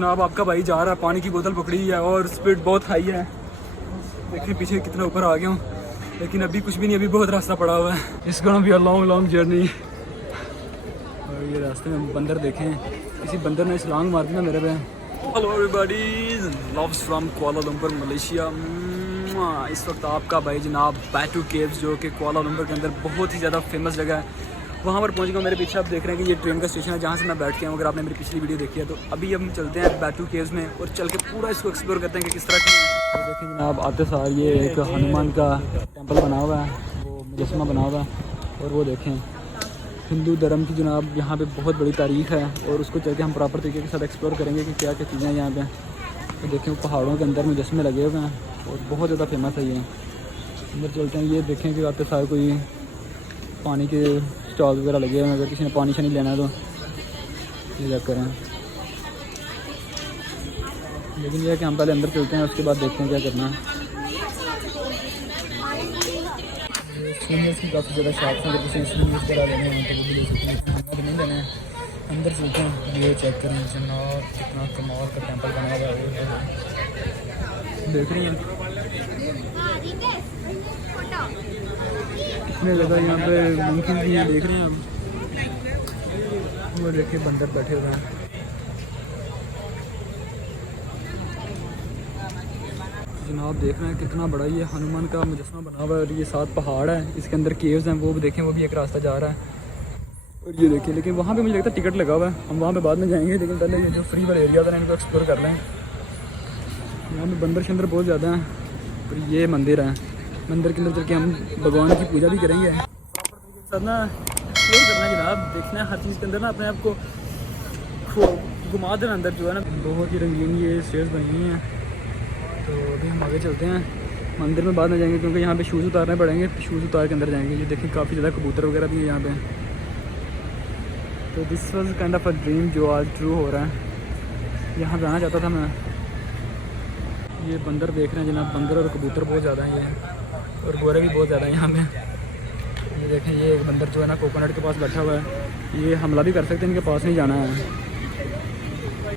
जनाब आपका भाई जा रहा है, पानी की बोतल पकड़ी है और स्पीड बहुत हाई है। देखिए पीछे कितना ऊपर आ गया हूँ, लेकिन अभी कुछ भी नहीं, अभी बहुत रास्ता पड़ा हुआ है। It's gonna be a long long journey. और ये रास्ते में बंदर देखें, किसी बंदर ने छलांग मार दी ना मेरे पे। Hello everybody, loves from Kuala Lumpur Malaysia. इस वक्त आपका भाई जनाब बैटू केव्स, जो कि कुआलालंपुर के अंदर बहुत ही ज़्यादा फेमस जगह है, वहाँ पर पहुँच गया। मेरे पीछे आप देख रहे हैं कि ये ट्रेन का स्टेशन है जहाँ से मैं बैठ के आऊँ। अगर आपने मेरी पिछली वीडियो देखी है तो अभी हम चलते हैं बैटू केव्स में और चल के पूरा इसको एक्सप्लोर करते हैं कि किस तरह की है। तो देखें जनाब, आते सार ये एक हनुमान का टेम्पल बना हुआ है, वो मुजस्समा बना हुआ है। और वो देखें हिंदू धर्म की जनाब यहाँ पे बहुत बड़ी तारीख़ है और उसको चल के हम प्रॉपर तरीके के साथ एक्सप्लोर करेंगे कि क्या क्या चीज़ें हैं यहाँ पे। तो देखें पहाड़ों के अंदर मुजस्समे लगे हुए हैं और बहुत ज़्यादा फेमस है ये। अंदर चलते हैं। ये देखें कि आते सार कोई पानी के स्टॉल वगैरह लगे हुए हैं, अगर किसी ने पानी शानी लेना है तो ये चेक करें। लेकिन यह कि हम पहले अंदर चलते हैं, उसके बाद देखते हैं क्या करना है। सीनियर्स की काफ़ी ज़्यादा शॉप्स हैं, अगर किसी सीनियर्स वगैरह लेने हैं तो वो भी ले सकते हैं, तो नहीं लेने हैं। अंदर चलते हैं, ये चेक करें जनाब कितना कमाल का टेम्पल बना हुआ है। देख रही हैं कितने ज़्यादा यहाँ पे मुमकिन भी है, देख रहे हैं हम। वो देखिए बंदर बैठे हुए हैं। जनाब देख रहे हैं कितना बड़ा ये हनुमान का मुजस्समा बना हुआ है और ये 7 पहाड़ है, इसके अंदर केव्स हैं, वो भी देखें, वो भी एक रास्ता जा रहा है। और ये देखिए, लेकिन वहाँ पे मुझे लगता है टिकट लगा हुआ है, हम वहाँ पे बाद में जाएंगे, लेकिन पहले ये जो फ्री वाले एरिया था इनको एक्सप्लोर कर लें। यहाँ पे बंदर शंदर बहुत ज़्यादा हैं। और ये मंदिर है, मंदिर के अंदर चल के हम भगवान की पूजा भी करेंगे। सब ना एक्सप्लोर करना है जनाब, देखना है हर चीज़ के अंदर ना अपने आप को घुमा देना अंदर जो है ना। बहुत ही रंगीन ये स्टेज बनी हुई हैं। तो अभी हम आगे चलते हैं, मंदिर में बाद में जाएंगे क्योंकि यहाँ पे शूज़ उतारने पड़ेंगे, शूज़ उतार के अंदर जाएंगे। ये देखिए काफ़ी ज़्यादा कबूतर वगैरह भी है यहाँ पे। तो this was kind of a dream जो आज ट्रू हो रहा है। यहाँ जाना चाहता था मैं। ये बंदर देख रहे हैं जनाब, बंदर और कबूतर बहुत ज़्यादा हैं ये, और गोरे भी बहुत ज़्यादा हैं यहाँ पे। ये देखें, ये एक बंदर जो है ना कोकोनट के पास बैठा हुआ है, ये हमला भी कर सकते हैं, इनके पास नहीं जाना है।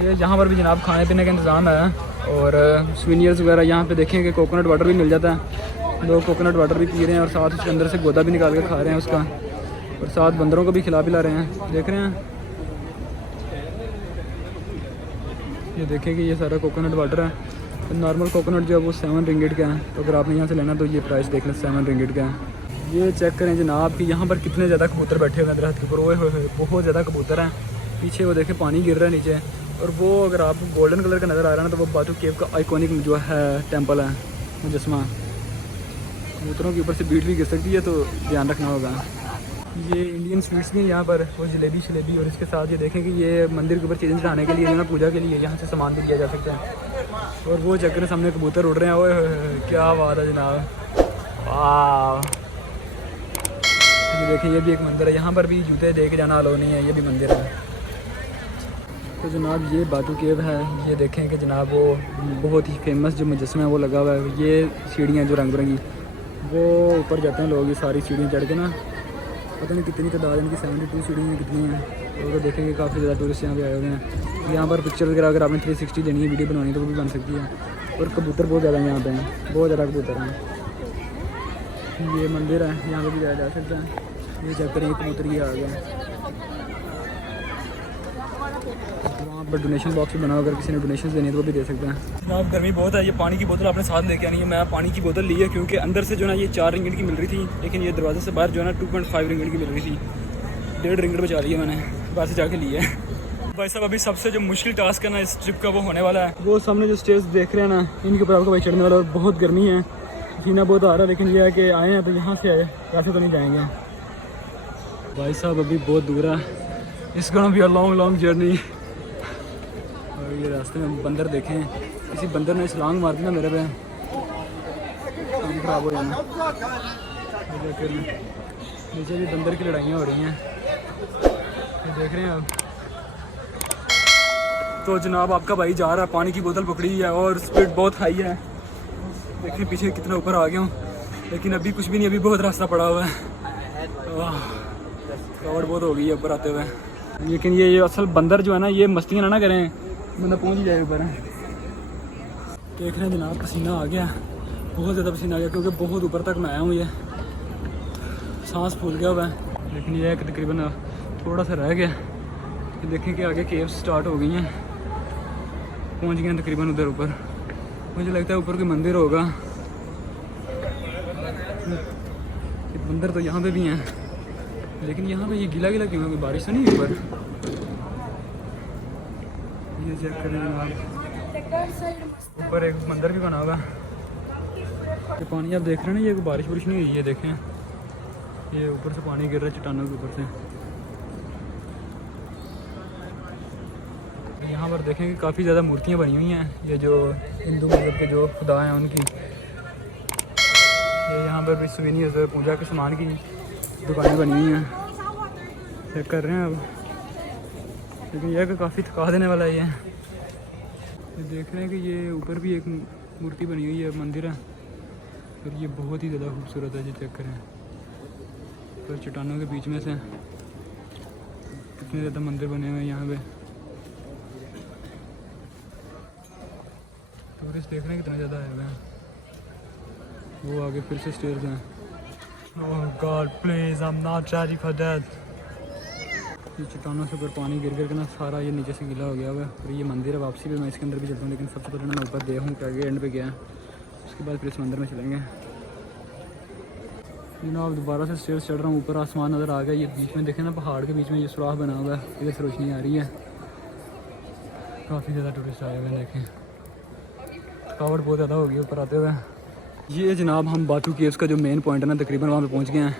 ये यहाँ पर भी जनाब खाने पीने का इंतज़ाम है और स्वीनियर्स वगैरह यहाँ पे देखें कि कोकोनट वाटर भी मिल जाता है। लोग कोकोनट वाटर भी पी रहे हैं और साथ उसके अंदर से गोदा भी निकाल कर खा रहे हैं उसका, और साथ बंदरों को भी खिला पिला रहे हैं। देख रहे हैं, ये देखें कि ये सारा कोकोनट वाटर है। तो नॉर्मल कोकोनट जो है वो 7 रिंगिट का है, तो अगर आपने यहाँ से लेना तो ये प्राइस देख लें 7 रिंगिट का है। ये चेक करें जनाब कि यहाँ पर कितने ज़्यादा कबूतर बैठे हुए हैं दरख्त के ऊपर। ओए होए बहुत ज़्यादा कबूतर हैं। पीछे वो देखें पानी गिर रहा है नीचे, और वो अगर आपको गोल्डन कलर का नज़र आ रहा है ना, तो वो बैटू केव का आइकॉनिक जो है टेम्पल है मुजस्समा। कबूतरों के ऊपर से बीट भी गिर सकती है, तो ध्यान रखना होगा। ये इंडियन स्वीट्स भी हैं यहाँ पर, वो जलेबी शलेबी, और इसके साथ ये देखें कि ये मंदिर के ऊपर चीज़ें चढ़ाने के लिए जो ना पूजा के लिए यहाँ से सामान भी लिया जा सकता है। और वो चक्कर सामने कबूतर उड़ रहे हैं। ओए क्या बात है जनाब, वाह। ये देखें, ये भी एक मंदिर है, यहाँ पर भी जूते दे के जाना अलाउ नहीं है, ये भी मंदिर है। तो जनाब ये बैटू केव है। ये देखें कि जनाब वो बहुत ही फेमस जो मुजस्समा है वो लगा हुआ है। ये सीढ़ियाँ जो रंग बिरंगी, वो ऊपर जाते हैं लोग, ये सारी सीढ़ियाँ चढ़ के ना, पता नहीं कितनी तादाद है इनकी, 72 सीढ़ियाँ कितनी हैं। तो देखेंगे काफ़ी ज़्यादा टूरिस्ट यहाँ पे आए हुए हैं। यहाँ पर पिक्चर वगैरह अगर आपने 360 देनी है, वीडियो बनानी तो वो भी बन सकती है। और कबूतर बहुत ज़्यादा यहाँ पे हैं, बहुत ज़्यादा कबूतर हैं। ये मंदिर है, यहाँ पर भी जाया जा सकता है। ये चेक करें, कबूतर ये आ गया। वहाँ पर डोनेशन बॉक्स भी बना, अगर किसी ने डोनेशन देनी है तो वो भी दे सकते हैं। जनाब गर्मी बहुत है, ये पानी की बोतल आपने साथ लेके आनी है। मैं पानी की बोतल ली है क्योंकि अंदर से जो ना ये 4 रिंगिट की मिल रही थी, लेकिन ये दरवाजे से बाहर जो है ना 2.5 रिंगिट की मिल रही थी। 1.5 रिंगिट बचा ली है मैंने, बाहर से जाके ली है। भाई साहब अभी सबसे जो मुश्किल टास्क है ना इस ट्रिप का वो होने वाला है। वो सामने जो स्टेज देख रहे हैं ना, इनके ऊपर आपको भाई चढ़ने वाला, और बहुत गर्मी है, पसीना बहुत आ रहा है। लेकिन ये है कि आए हैं तो यहाँ से आए, ऐसे तो नहीं जाएंगे। भाई साहब अभी बहुत दूर है, it's gonna be a long long journey. और ये रास्ते में बंदर देखें, किसी बंदर ने छलांग मार दी ना मेरे पे, काम खराब हो जाना। नीचे भी बंदर की लड़ाइयाँ हो रही हैं, ये देख रहे हैं आप। तो जनाब आपका भाई जा रहा है, पानी की बोतल पकड़ी है और स्पीड बहुत हाई है। देखिए पीछे कितना ऊपर आ गया हूँ, लेकिन अभी कुछ भी नहीं, अभी बहुत रास्ता पड़ा हुआ है। थकावट बहुत हो गई है ऊपर आते हुए। लेकिन ये असल बंदर जो है ना, ये मस्तियाँ ना करें, बंदा पहुँच ही जाए ऊपर। देख रहे हैं जनाब, पसीना आ गया, बहुत ज़्यादा पसीना आ गया क्योंकि बहुत ऊपर तक मैं आया हूँ। ये सांस फूल गया हुआ है, लेकिन ये कि तकरीबन थोड़ा सा रह गया। ये देखें कि आगे केव्स स्टार्ट हो गई हैं, पहुँच गए हैं तकरीबन उधर ऊपर। मुझे लगता है ऊपर कोई मंदिर होगा। मंदिर तो यहाँ पे भी हैं, लेकिन यहाँ पे ये गीला गीला क्यों है? कोई बारिश तो नहीं है ऊपर? ये चेक करें जनाब, ऊपर एक मंदिर भी बना हुआ। ये पानी आप देख रहे हैं ना, ये बारिश वारिश नहीं हुई है। देखें ये ऊपर से पानी गिर रहा है चट्टानों के ऊपर से। यहाँ पर देखें कि काफ़ी ज़्यादा मूर्तियाँ बनी हुई हैं। ये जो हिंदू मज़हब के जो खुदा हैं उनकी। ये यहाँ पर भी सुवेनियर्स पूजा के सामान की दुकानें बनी हुई हैं, चेक कर रहे हैं अब। लेकिन यह कि काफ़ी थका देने वाला ये देख रहे हैं कि ये ऊपर भी एक मूर्ति बनी हुई है, मंदिर है, और ये बहुत ही ज़्यादा खूबसूरत है। ये चेक करें, पर चट्टानों के बीच में से कितने ज़्यादा मंदिर बने हुए हैं यहाँ पे। टूरिस्ट देख रहे हैं कितना ज़्यादा आए हुए हैं। वो आगे फिर से स्टेयर्स हैं। Oh god please, I am not ready for that. ये चट्टानों से ऊपर पानी गिर गिर के ना सारा ये नीचे से गीला हो गया हुआ है। और ये मंदिर है, वापसी पे मैं इसके अंदर भी चलता हूँ, लेकिन सबसे पहले मैं ऊपर गया हूँ, आगे एंड पे गया, उसके बाद फिर इस मंदिर में चलेंगे। जनाब दोबारा से स्टेयर्स चढ़ रहा हूँ, ऊपर आसमान नज़र आ गया। ये बीच में देखें ना, पहाड़ के बीच में ये सुराख बना हुआ है, इधर से रोशनी आ रही है। काफ़ी ज़्यादा टूरिस्ट आए हुए हैं, देखें थकावट बहुत ज़्यादा होगी ऊपर आते हुए। ये जनाब हम बातू केव्स का जो मेन पॉइंट है ना, तकरीबन वहाँ पे पहुँच गए हैं।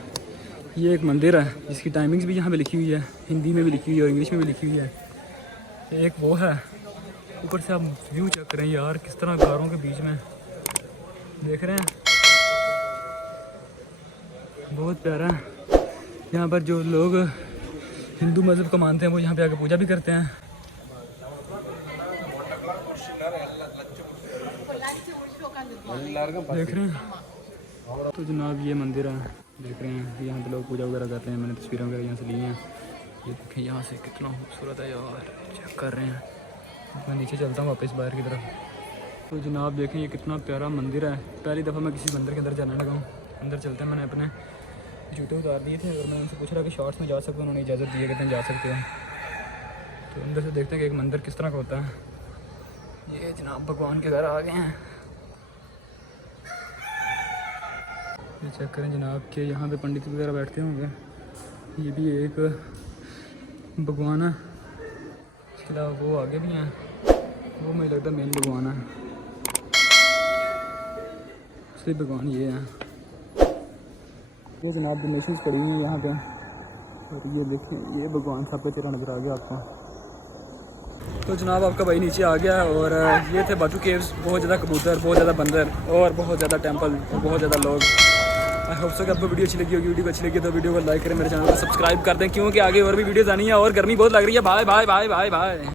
ये एक मंदिर है जिसकी टाइमिंग्स भी यहाँ पे लिखी हुई है, हिंदी में भी लिखी हुई है और इंग्लिश में भी लिखी हुई है। एक वो है, ऊपर से आप व्यू चेक करें यार, किस तरह गारों के बीच में देख रहे हैं, बहुत प्यारा है। यहाँ पर जो लोग हिंदू मज़हब को मानते हैं वो यहाँ पे आके पूजा भी करते हैं। देख रहे हैं तो जनाब ये मंदिर है, देख रहे हैं यहाँ पे लोग पूजा वगैरह करते हैं। मैंने तस्वीरें वगैरह यहाँ से ली हैं। ये देखें यहाँ से कितना खूबसूरत है यार, चेक कर रहे हैं। मैं नीचे चलता हूँ वापस बाहर की तरफ। तो जनाब देखें ये कितना प्यारा मंदिर है। पहली दफ़ा मैं किसी मंदिर के अंदर जाने लगा हूँ। अंदर चलते हैं, मैंने अपने जूते उतार दिए थे और मैं उनसे पूछ रहा कि शॉर्ट्स में जा सकते हैं, उन्होंने इजाज़त दी है, कहते हैं जा सकते हैं। तो अंदर से देखते हैं कि एक मंदिर किस तरह का होता है। ये जनाब भगवान के घर आ गए हैं। ये चेक करें जनाब के यहाँ पे पंडित वगैरह बैठते होंगे। ये भी एक भगवान है, इसके अलावा वो आगे भी हैं, वो मुझे लगता है मेन भगवान है, असली भगवान ये हैं। ये जनाब डोनेशंस पड़ी हुई हैं यहाँ पे, और ये देखिए ये भगवान साहब का चेहरा नज़र आ गया आपको। तो जनाब आपका भाई नीचे आ गया और ये थे बातू केव्स। बहुत ज़्यादा कबूतर, बहुत ज़्यादा बंदर और बहुत ज़्यादा टेंपल और बहुत ज़्यादा लोग। आई होप सो कि आपको वीडियो अच्छी लगी होगी। वीडियो अच्छी लगी तो वीडियो को लाइक करें, मेरे चैनल को सब्सक्राइब कर दें, क्योंकि आगे और भी वीडियोज़ आनी है और गर्मी बहुत लग रही है। Bye bye bye bye bye.